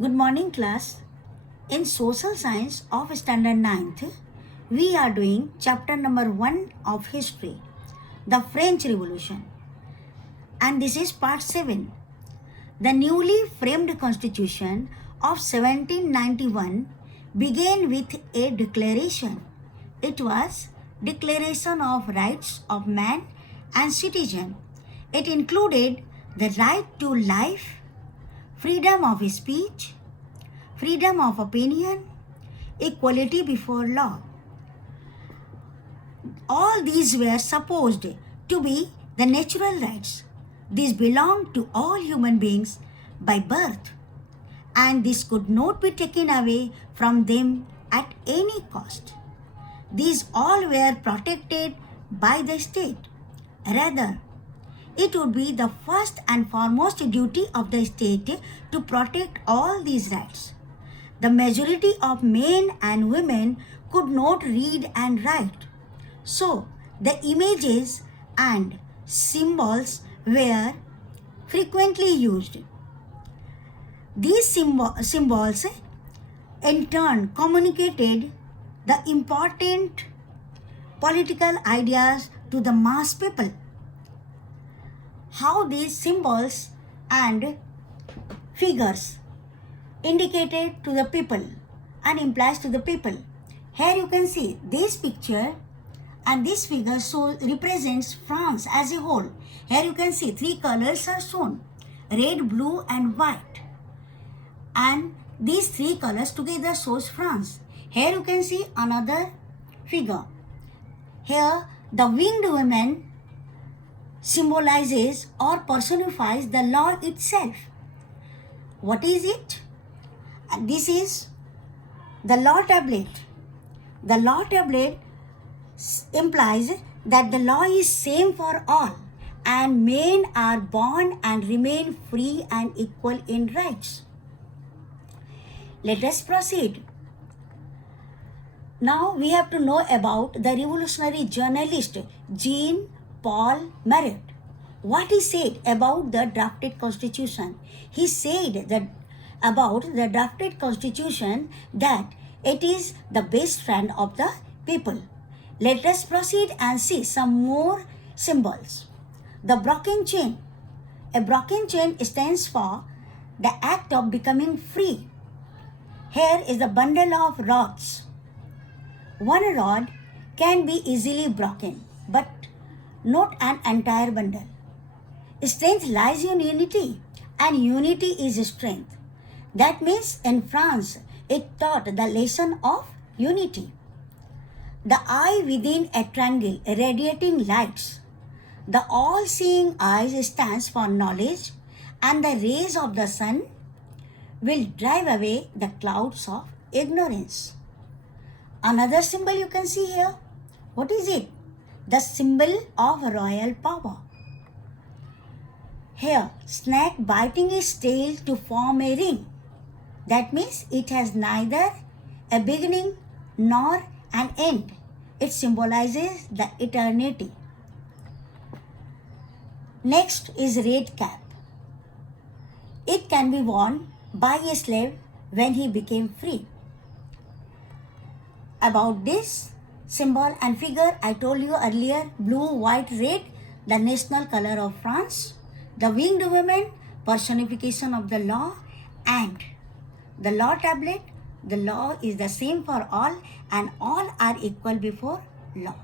Good morning, class. In Social Science of Standard 9th, we are doing chapter number 1 of History, the French Revolution. And this is part 7. The newly framed Constitution of 1791 began with a declaration. It was Declaration of Rights of Man and Citizen. It included the right to life, freedom of speech, freedom of opinion, equality before law. All these were supposed to be the natural rights. These belong to all human beings by birth, and this could not be taken away from them at any cost. These all were protected by the state. Rather, it would be the first and foremost duty of the state to protect all these rights. The majority of men and women could not read and write, so the images and symbols were frequently used. These symbols in turn communicated the important political ideas to the mass people. How these symbols and figures indicated to the people and implies to the people. Here you can see this picture and this figure represents France as a whole. Here you can see three colors are shown: red, blue and white. And these three colors together shows France. Here you can see another figure. Here the winged woman symbolizes or personifies the law itself. What is it? This is the law tablet. The law tablet implies that the law is same for all and men are born and remain free and equal in rights. Let us proceed. Now we have to know about the revolutionary journalist Jean-Paul Marat. What he said about the drafted constitution. He said that about the drafted constitution that it is the best friend of the people. Let us proceed and see some more symbols. The broken chain. A broken chain stands for the act of becoming free. Here is the bundle of rods. One rod can be easily broken, but not an entire bundle. Strength lies in unity, and unity is strength. That means in France, it taught the lesson of unity. The eye within a triangle radiating lights. The all-seeing eye stands for knowledge, and the rays of the sun will drive away the clouds of ignorance. Another symbol you can see here. What is it? The symbol of royal power. Here, snake biting its tail to form a ring. That means it has neither a beginning nor an end. It symbolizes the eternity. Next is red cap. It can be worn by a slave when he became free. About this symbol and figure, I told you earlier: blue, white, red, the national color of France. The winged woman, personification of the law, and the law tablet. The law is the same for all and all are equal before law.